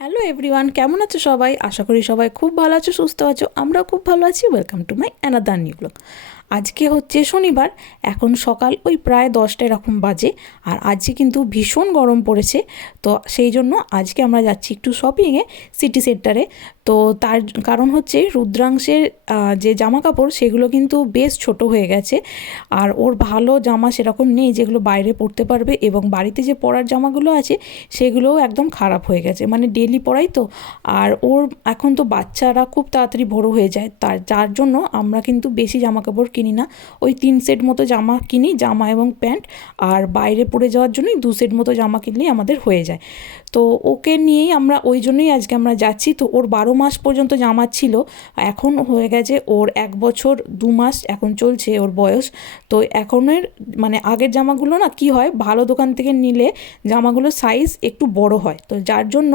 Hello everyone কেমন আছো সবাই? আশা করি সবাই খুব ভালো আছো, সুস্থ আছো, আমরাও খুব ভালো আছি। Welcome to my another new blog আজকে হচ্ছে শনিবার, এখন সকাল ওই প্রায় দশটা এরকম বাজে, আর আজকে কিন্তু ভীষণ গরম পড়েছে। তো সেই জন্য আজকে আমরা যাচ্ছি একটু শপিংয়ে সিটি সেন্টারে তো তার কারণ হচ্ছে রুদ্রাংশের যে জামা কাপড় সেগুলো কিন্তু বেশ ছোট হয়ে গেছে। আর ওর ভালো জামা সেরকম নেই যেগুলো বাইরে পরতে পারবে এবং বাড়িতে যে পরার জামাগুলো আছে সেগুলোও একদম খারাপ হয়ে গেছে। মানে ডেলি পরাই তো। আর ওর এখন তো বাচ্চারা খুব তাড়াতাড়ি বড় হয়ে যায়। তার, যার জন্য আমরা কিন্তু বেশি জামা কাপড় কিনি না। ওই তিন সেট মতো জামা কিনি, জামা এবং প্যান্ট। আর বাইরে পরে যাওয়ার জন্যই দু সেট মতো জামা কিনলেই আমাদের হয়ে যায়। তো ওকে নিয়েই আমরা, ওই জন্যই আজকে আমরা যাচ্ছি। তো ওর বারো মাস পর্যন্ত জামা ছিল, এখন হয়ে গেছে ওর এক বছর দু মাস এখন চলছে ওর বয়স। তো এখনের মানে আগের জামাগুলো না কি হয়, ভালো দোকান থেকে নিলে জামাগুলো সাইজ একটু বড় হয়। তো যার জন্য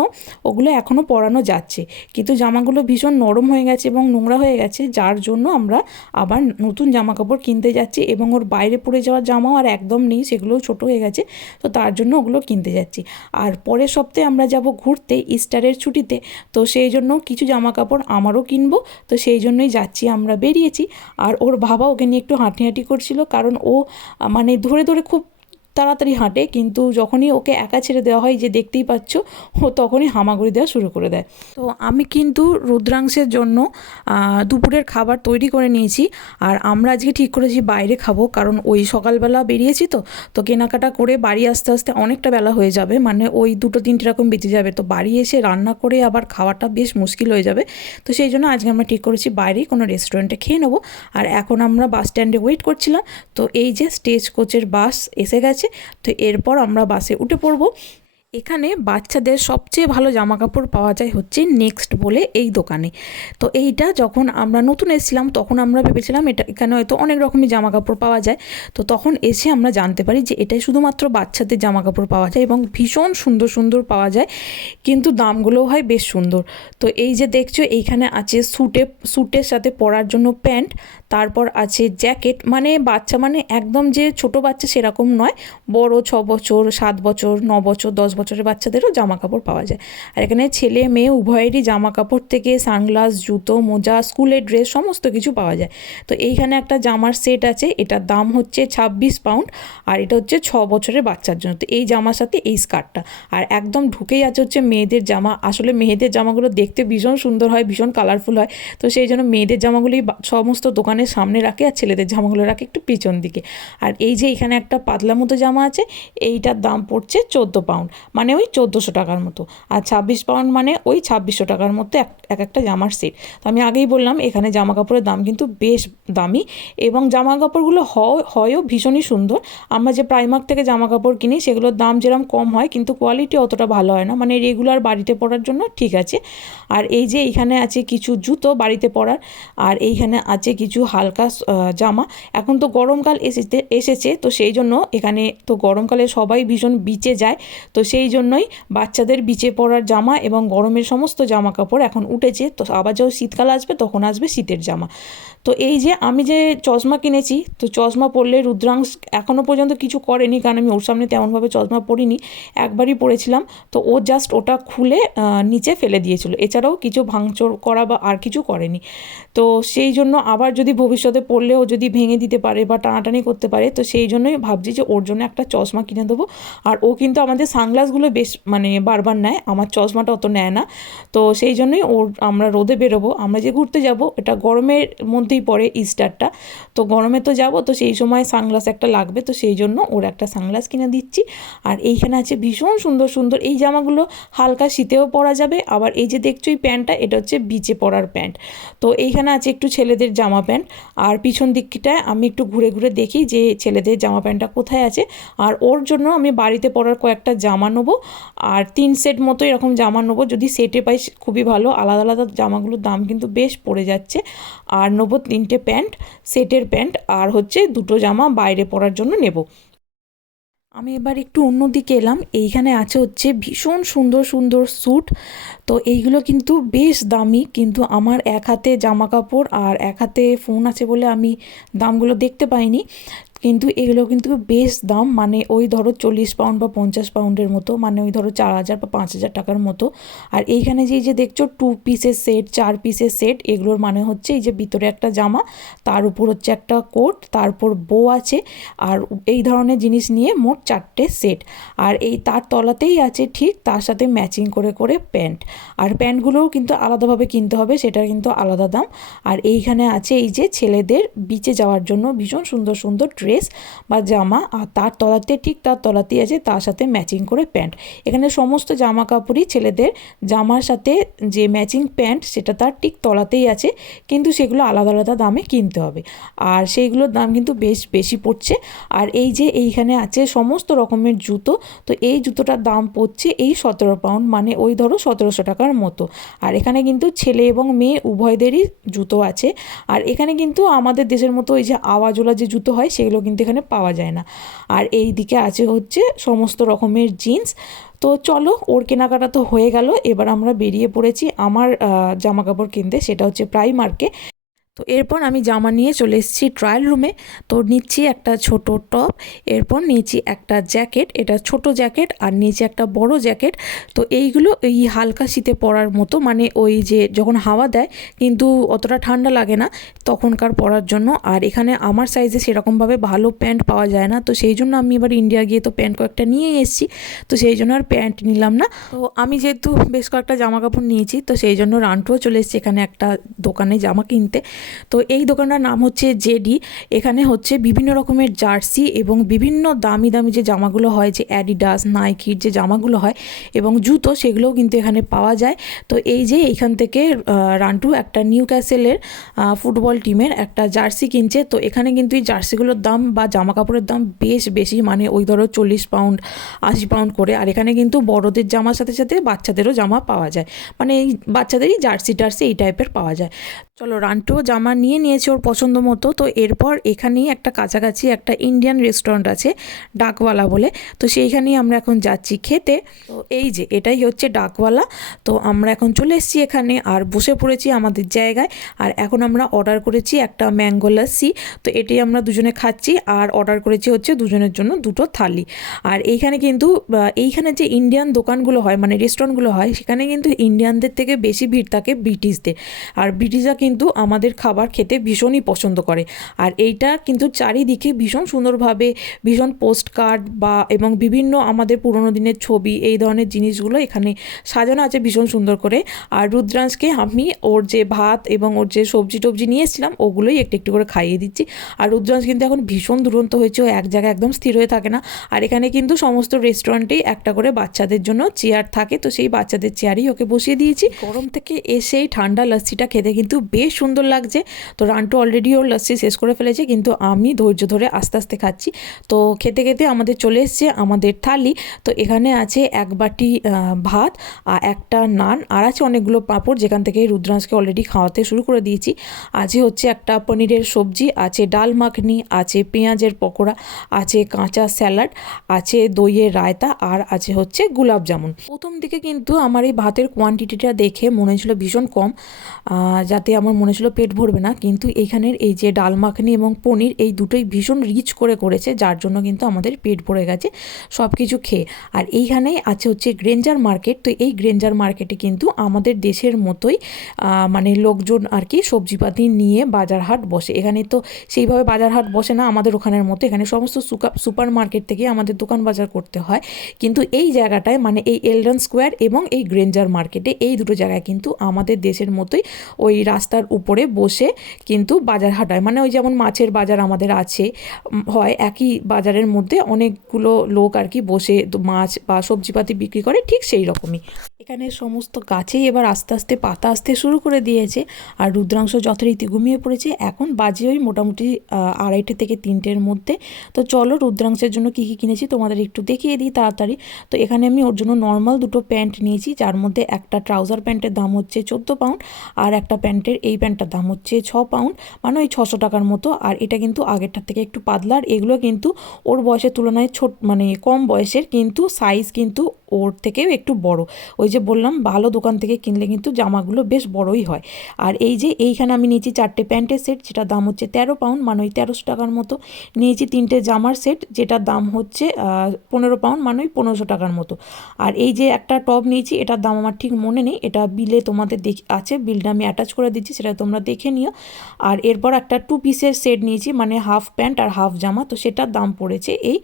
ওগুলো এখনও পরানো যাচ্ছে। কিন্তু জামাগুলো ভীষণ নরম হয়ে গেছে এবং নোংরা হয়ে গেছে, যার জন্য আমরা আবার নতুন জামা কাপড় কিনতে যাচ্ছি এবং ওর বাইরে পড়ে যাওয়ার জামাও আর একদম নেই, সেগুলোও ছোট হয়ে গেছে। তো তার জন্য ওগুলো কিনতে যাচ্ছি। আর পরের সপ্তাহে আমরা যাব ঘুরতে ইস্টারের ছুটিতে। তো সেই জন্য কিছু জামা কাপড় আমারও কিনবো। তো সেই জন্যই যাচ্ছি, আমরা বেরিয়েছি। আর ওর বাবা ওকে নিয়ে একটু হাঁটি হাঁটি করছিল, কারণ ও মানে ধরে ধরে খুব তাড়াতাড়ি হাঁটে, কিন্তু যখনই ওকে একা ছেড়ে দেওয়া হয়, যে দেখতেই পাচ্ছ, ও তখনই হামাগুড়ি দেওয়া শুরু করে দেয়। তো আমি কিন্তু রুদ্রাংশের জন্য দুপুরের খাবার তৈরি করে নিয়েছি। আর আমরা আজকে ঠিক করেছি বাইরে খাব, কারণ ওই সকালবেলা বেরিয়েছি তো তো কেনাকাটা করে বাড়ি আসতে আসতে অনেকটা বেলা হয়ে যাবে। মানে ওই দুটো তিনটে রকম বেঁচে যাবে। তো বাড়ি এসে রান্না করে আবার খাওয়াটা বেশ মুশকিল হয়ে যাবে। তো সেই জন্য আজকে আমরা ঠিক করেছি বাইরেই কোনো রেস্টুরেন্টে খেয়ে নেব। আর এখন আমরা বাস স্ট্যান্ডে ওয়েট করছিলাম। তো এই যে স্টেজ কোচের বাস এসে গেছে। তো এরপর আমরা বাসে উঠে পড়ব। এখানে বাচ্চাদের সবচেয়ে ভালো জামা কাপড় পাওয়া যায় হচ্ছে নেক্সট বলে এই দোকানে। তো এইটা যখন আমরা নতুন এসেছিলাম, তখন আমরা ভেবেছিলাম এটা এখানে হয়তো অনেক রকমের জামা কাপড় পাওয়া যায়। তো তখন এসে আমরা জানতে পারি যে এটাই শুধুমাত্র বাচ্চাদের জামা কাপড় পাওয়া যায় এবং ভীষণ সুন্দর সুন্দর পাওয়া যায়। কিন্তু দামগুলোও হয় বেশ সুন্দর। তো এই যে দেখছ, এইখানে আছে স্যুটে স্যুটের সাথে পরার জন্য প্যান্ট। তারপর আছে জ্যাকেট। মানে বাচ্চা মানে একদম যে ছোট বাচ্চা সেরকম নয়, বড় ছ বছর, সাত বছর, ন বছর, দশ বছরের বাচ্চাদেরও জামা কাপড় পাওয়া যায়। আর এখানে ছেলে, মেয়ে, উভয়েরই জামা কাপড় থেকে সানগ্লাস, জুতো, মোজা, স্কুলের ড্রেস সমস্ত কিছু পাওয়া যায়। তো এইখানে একটা জামার সেট আছে, এটার দাম হচ্ছে ছাব্বিশ পাউন্ড আর এটা হচ্ছে ছ বছরের বাচ্চার জন্য। তো এই জামার সাথে এই স্কার্টটা। আর একদম ঢুকেই আছে হচ্ছে মেয়েদের জামা। আসলে মেয়েদের জামাগুলো দেখতে ভীষণ সুন্দর হয়, ভীষণ কালারফুল হয়। তো সেই জন্য মেয়েদের জামাগুলোই বা- সমস্ত দোকানের সামনে রাখে আর ছেলেদের জামাগুলো রাখে একটু পিছন দিকে। আর এই যে এখানে একটা পাতলা মতো জামা আছে, এইটার দাম পড়ছে চোদ্দ পাউন্ড মানে ওই চোদ্দোশো টাকার মতো। আর ছাব্বিশ পাউন্ড মানে ওই ছাব্বিশশো টাকার মধ্যে এক এক একটা জামার সেট। তো আমি আগেই বললাম, এখানে জামা কাপড়ের দাম কিন্তু বেশ দামি এবং জামা কাপড়গুলো হয়, হয়ও ভীষণই সুন্দর। আমরা যে প্রাইমার্ক থেকে জামা কাপড় কিনি, সেগুলোর দাম যেরকম কম হয়, কিন্তু কোয়ালিটি অতটা ভালো হয় না। মানে রেগুলার বাড়িতে পরার জন্য ঠিক আছে। আর এই যে এইখানে আছে কিছু জুতো বাড়িতে পরার, আর এইখানে আছে কিছু হালকা জামা। এখন তো গরমকাল এসেছে এসেছে, তো সেই জন্য এখানে তো গরমকালে সবাই ভীষণ বিচে যায়। তো সেই জন্যই বাচ্চাদের বিচে পরার জামা এবং গরমের সমস্ত জামা কাপড় এখন উঠেছে। তো আবার যখন শীতকাল আসবে, তখন আসবে শীতের জামা। তো এই যে আমি যে চশমা কিনেছি, তো চশমা পরলে রুদ্রাংশ এখনও পর্যন্ত কিছু করেনি, কারণ আমি ওর সামনে তেমনভাবে চশমা পরিনি। একবারই পরেছিলাম, তো ও জাস্ট ওটা খুলে নিচে ফেলে দিয়েছিল। এছাড়াও কিছু ভাঙচুর করা বা আর কিছু করেনি। তো সেই জন্য আবার যদি ভবিষ্যতে পড়লেও যদি ভেঙে দিতে পারে বা টানাটানি করতে পারে, তো সেই জন্যই ভাবছি যে ওর জন্য একটা চশমা কিনে দেবো। আর ও কিন্তু আমাদের সানগ্লাসগুলো বেশ মানে বারবার নেয়, আমার চশমাটা অত নেয় না। তো সেই জন্যই ওর আমরা রোদে বেরোবো, আমরা যে ঘুরতে যাব এটা গরমের মধ্যেই পড়ে ইস্টারটা তো গরমে তো যাব, তো সেই সময় সানগ্লাস একটা লাগবে, তো সেই জন্য ওর একটা সানগ্লাস কিনে দিচ্ছি। আর এইখানে আছে ভীষণ সুন্দর সুন্দর, এই জামাগুলো হালকা শীতেও পরা যাবে, আবার এই যে দেখছ এই প্যান্টটা, এটা হচ্ছে বিচে পরার প্যান্ট। তো এইখানে আছে একটু ছেলেদের জামা প্যান্ট আর পিছন দিকটায় আমি একটু ঘুরে ঘুরে দেখি যে ছেলেদের জামা প্যান্টটা কোথায় আছে। আর ওর জন্য আমি বাড়িতে পরার কয়েকটা জামা নেব। আর তিন সেট মতো এরকম জামা নেব। যদি সেটে পাই খুবই ভালো। আলাদা আলাদা জামাগুলোর দাম কিন্তু বেশ পড়ে যাচ্ছে। আর নেব তিনটে প্যান্ট, সেটের প্যান্ট। আর হচ্ছে দুটো জামা বাইরে পরার জন্য নেব। আমি এবার একটু অন্যদিকে এলাম। এইখানে আছে হচ্ছে ভীষণ সুন্দর সুন্দর স্যুট। তো এইগুলো কিন্তু বেশ দামি, কিন্তু আমার এক হাতে জামা কাপড় আর এক হাতে ফোন আছে বলে আমি দামগুলো দেখতে পাইনি। কিন্তু এগুলো কিন্তু বেশ দাম মানে ওই ধরো চল্লিশ পাউন্ড বা পঞ্চাশ পাউন্ডের মতো মানে ওই ধরো চার হাজার বা পাঁচ হাজার টাকার মতো। আর এইখানে যে যে দেখছ টু পিসের সেট চার পিসের সেট এগুলোর মানে হচ্ছে এই যে ভিতরে একটা জামা, তার উপর হচ্ছে একটা কোট তারপর বো আছে, আর এই ধরনের জিনিস নিয়ে মোট চারটে সেট আর এই তার তলাতেই আছে ঠিক তার সাথে ম্যাচিং করে করে প্যান্ট আর প্যান্টগুলোও কিন্তু আলাদাভাবে কিনতে হবে, সেটার কিন্তু আলাদা দাম। আর এইখানে আছে এই যে ছেলেদের বিচে যাওয়ার জন্য ভীষণ সুন্দর সুন্দর ড্রেস বা জামা, আর তার তলাতে ঠিক তার তলাতেই আছে তার সাথে ম্যাচিং করে প্যান্ট। এখানে সমস্ত জামা কাপড়ই ছেলেদের। জামার সাথে যে ম্যাচিং প্যান্ট সেটা তার ঠিক তলাতেই আছে, কিন্তু সেগুলো আলাদা আলাদা দামে কিনতে হবে। আর সেইগুলোর দাম কিন্তু বেশ বেশি পড়ছে। আর এই যে এইখানে আছে সমস্ত রকমের জুতো, তো এই জুতোটার দাম পড়ছে এই সতেরো পাউন্ড মানে ওই ধরো সতেরোশো টাকার মতো। আর এখানে কিন্তু ছেলে এবং মেয়ে উভয়দেরই জুতো আছে। আর এখানে কিন্তু আমাদের দেশের মতো ওই যে আওয়াজওয়ালা যে জুতো হয় সেগুলো কিন্তু এখানে পাওয়া যায় না। আর এই দিকে আছে হচ্ছে সমস্ত রকমের জিন্স। তো চলো, ওর কেনাকাটা তো হয়ে গেল। এবার আমরা বেরিয়ে পড়েছি আমার জামা কাপড় কিনতে, সেটা হচ্ছে প্রাইমার্কে তো এরপর আমি জামা নিয়ে চলে এসেছি ট্রায়াল রুমে তো নিচ্ছি একটা ছোট টপ এরপর নিয়েছি একটা জ্যাকেট এটা ছোট জ্যাকেট আর নিয়েছি একটা বড় জ্যাকেট তো এইগুলো এই হালকা শীতে পরার মতো মানে ওই যে যখন হাওয়া দেয় কিন্তু অতটা ঠান্ডা লাগে না, তখনকার পরার জন্য। আর এখানে আমার সাইজে সেরকমভাবে ভালো প্যান্ট পাওয়া যায় না, তো সেই জন্য আমি এবার ইন্ডিয়া গিয়ে তো প্যান্ট কয়েকটা নিয়ে এসেছি, তো সেই জন্য আর প্যান্ট নিলাম না। তো আমি যেহেতু বেশ কয়েকটা জামা কাপড় নিয়েছি, তো সেই জন্য রান্টুও চলে এসেছি, এখানে একটা দোকানে জামা কিনতে। তো এই দোকানটার নাম হচ্ছে জেডি। এখানে হচ্ছে বিভিন্ন রকমের জার্সি এবং বিভিন্ন দামি দামি যে জামাগুলো হয়, যে অ্যাডিডাস নাইকির যে জামাগুলো হয় এবং জুতো, সেগুলোও কিন্তু এখানে পাওয়া যায়। তো এই যে এইখান থেকে রান্টু একটা নিউ ক্যাসেলের ফুটবল টিমের একটা জার্সি কিনছে। তো এখানে কিন্তু এই জার্সিগুলোর দাম বা জামা কাপড়ের দাম বেশ বেশি মানে ওই ধরো চল্লিশ পাউন্ড, আশি পাউন্ড করে। আর এখানে কিন্তু বড়দের জামার সাথে সাথে বাচ্চাদেরও জামা পাওয়া যায়। মানে এই বাচ্চাদেরই জার্সি টার্সি এই টাইপের পাওয়া যায়। চলো রান্টুও জামা নিয়ে নিয়েছে ওর পছন্দ মতো। তো এরপর এখানেই একটা কাছাকাছি একটা ইন্ডিয়ান রেস্টুরেন্ট আছে, ডাকওয়ালা বলে। তো সেইখানেই আমরা এখন যাচ্ছি খেতে। তো এই যে, এটাই হচ্ছে ডাকওয়ালা। তো আমরা এখন চলে এসেছি এখানে আর বসে পড়েছি আমাদের জায়গায়। আর এখন আমরা অর্ডার করেছি একটা ম্যাঙ্গো লাসি তো এটাই আমরা দুজনে খাচ্ছি আর অর্ডার করেছি হচ্ছে দুজনের জন্য দুটো থালি। আর এইখানে কিন্তু এইখানে যে ইন্ডিয়ান দোকানগুলো হয় মানে রেস্টুরেন্টগুলো হয়, সেখানে কিন্তু ইন্ডিয়ানদের থেকে বেশি ভিড় থাকে ব্রিটিশদের আর ব্রিটিশরা কিন্তু আমাদের খাবার খেতে ভীষণই পছন্দ করে। আর এইটা কিন্তু চারিদিকে ভীষণ সুন্দরভাবে, ভীষণ পোস্ট কার্ড বা এবং বিভিন্ন আমাদের পুরোনো দিনের ছবি, এই ধরনের জিনিসগুলো এখানে সাজানো আছে ভীষণ সুন্দর করে। আর রুদ্রাংশকে আমি ওর যে ভাত এবং ওর যে সবজি টবজি নিয়ে এসেছিলাম, ওগুলোই একটু একটু করে খাইয়ে দিচ্ছি। আর রুদ্রাংশ কিন্তু এখন ভীষণ দুরন্ত হয়েছে, ও এক জায়গায় একদম স্থির হয়ে থাকে না। আর এখানে কিন্তু সমস্ত রেস্টুরেন্টেই একটা করে বাচ্চাদের জন্য চেয়ার থাকে, তো সেই বাচ্চাদের চেয়ারই ওকে বসিয়ে দিয়েছি। গরম থেকে এসেই ঠান্ডা লস্যিটা খেতে কিন্তু বেশ সুন্দর লাগছে। তো রান্টু অলরেডি ওর লস্যি শেষ করে ফেলেছে, কিন্তু আমি ধৈর্য ধরে আস্তে আস্তে খাচ্ছি। তো খেতে খেতে আমাদের চলে এসছে আমাদের থালি। তো এখানে আছে এক বাটি ভাত, আর একটা নান, আর আছে অনেকগুলো পাঁপড়, যেখান থেকে রুদ্রাংশকে অলরেডি খাওয়াতে শুরু করে দিয়েছি। আছে হচ্ছে একটা পনিরের সবজি, আছে ডাল মাখনি, আছে পেঁয়াজের পকোড়া, আছে কাঁচা স্যালাড, আছে দইয়ের রায়তা, আর আছে হচ্ছে গুলাব জামুন। প্রথম দিকে কিন্তু আমার এই ভাতের কোয়ান্টিটিটা দেখে মনে হয়েছিল ভীষণ কম যাতে আমার মনে ছিল পেট ভরবে না, কিন্তু এইখানের এই যে ডাল মাখনি এবং পনির, এই দুটোই ভীষণ রিচ করে করেছে, যার জন্য কিন্তু আমাদের পেট ভরে গেছে সব কিছু খেয়ে। আর এইখানেই আছে হচ্ছে গ্রেঞ্জার মার্কেট তো এই গ্রেঞ্জার মার্কেটে কিন্তু আমাদের দেশের মতোই মানে লোকজন আর কি সবজিপাতি নিয়ে বাজার হাট বসে। এখানে তো সেইভাবে বাজার হাট বসে না, আমাদের ওখানের মতো। এখানে সমস্ত সুপার মার্কেট থেকে আমাদের দোকান বাজার করতে হয়। কিন্তু এই জায়গাটায় মানে এই এলডন স্কোয়ার এবং এই গ্রেঞ্জার মার্কেটে এই দুটো জায়গায় কিন্তু আমাদের দেশের মতোই ওই রাস্তার উপরে বসে কিন্তু বাজার হাটায়। মানে ওই যেমন মাছের বাজার আমাদের আছে হয় একই বাজারের মধ্যে অনেকগুলো লোক আর কি বসে মাছ বা সবজিপাতি বিক্রি করে, ঠিক সেই রকমই। এখানে সমস্ত গাছেই এবার আস্তে আস্তে পাতা আসতে শুরু করে দিয়েছে। আর রুদ্রাংশ যথারীতি ঘুমিয়ে পড়েছে। এখন বাজে ওই মোটামুটি আড়াইটে থেকে তিনটের মধ্যে। তো চলো রুদ্রাংশের জন্য কী কী কিনেছি তোমাদের একটু দেখিয়ে দিই তাড়াতাড়ি। তো এখানে আমি ওর জন্য নর্মাল দুটো প্যান্ট নিয়েছি, যার মধ্যে একটা ট্রাউজার প্যান্টের দাম হচ্ছে চোদ্দ পাউন্ড আর একটা প্যান্টের এই প্যান্টটার দাম হচ্ছে ছ পাউন্ড। মানে ওই ছশো টাকার মতো। আর এটা কিন্তু আগেরটার থেকে একটু পাতলার এগুলো কিন্তু ওর বয়সের তুলনায় ছোট মানে কম বয়সের কিন্তু সাইজ কিন্তু ওর থেকেও একটু বড়। ওই যে যে বললাম, ভালো দোকান থেকে কিনলে কিন্তু জামাগুলো বেশ বড়ই হয়। আর এই যে এইখানে আমি নিয়েছি চারটে প্যান্টের সেট, যেটার দাম হচ্ছে তেরো পাউন্ড মানে ওই তেরোশো টাকার মতো। নিয়েছি তিনটে জামার সেট, যেটার দাম হচ্ছে পনেরো পাউন্ড মানে ওই পনেরোশো টাকার মতো। আর এই যে একটা টপ নিয়েছি, এটার দাম আমার ঠিক মনে নেই। এটা বিলে তোমাদের দেখ, আছে, বিলটা আমি অ্যাটাচ করে দিচ্ছি, সেটা তোমরা দেখে নিও। আর এরপর একটা টু পিসের সেট নিয়েছি মানে হাফ প্যান্ট আর হাফ জামা, তো সেটার দাম পড়েছে এই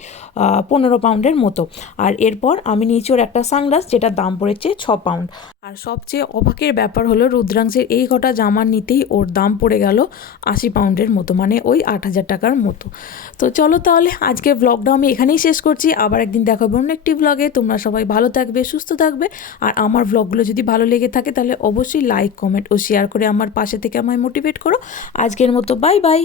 পনেরো পাউন্ডের মতো। আর এরপর আমি নিয়েছি ওর একটা সানগ্লাস যেটার দাম পড়েছে ছ পাউন্ড। আর সবচেয়ে অবাকের ব্যাপার হলো, রুদ্রাংশের এই কটা জামা নিতেই ওর দাম পড়ে গেল আশি পাউন্ডের মতো মানে ওই আট হাজার টাকার মতো। তো চলো তাহলে, আজকের ব্লগটা আমি এখানেই শেষ করছি। আবার একদিন দেখাবো অন্য একটি ব্লগে তোমরা সবাই ভালো থাকবে, সুস্থ থাকবে। আর আমার ব্লগগুলো যদি ভালো লেগে থাকে, তাহলে অবশ্যই লাইক কমেন্ট ও শেয়ার করে আমার পাশে থেকে আমায় মোটিভেট করো। আজকের মতো বাই বাই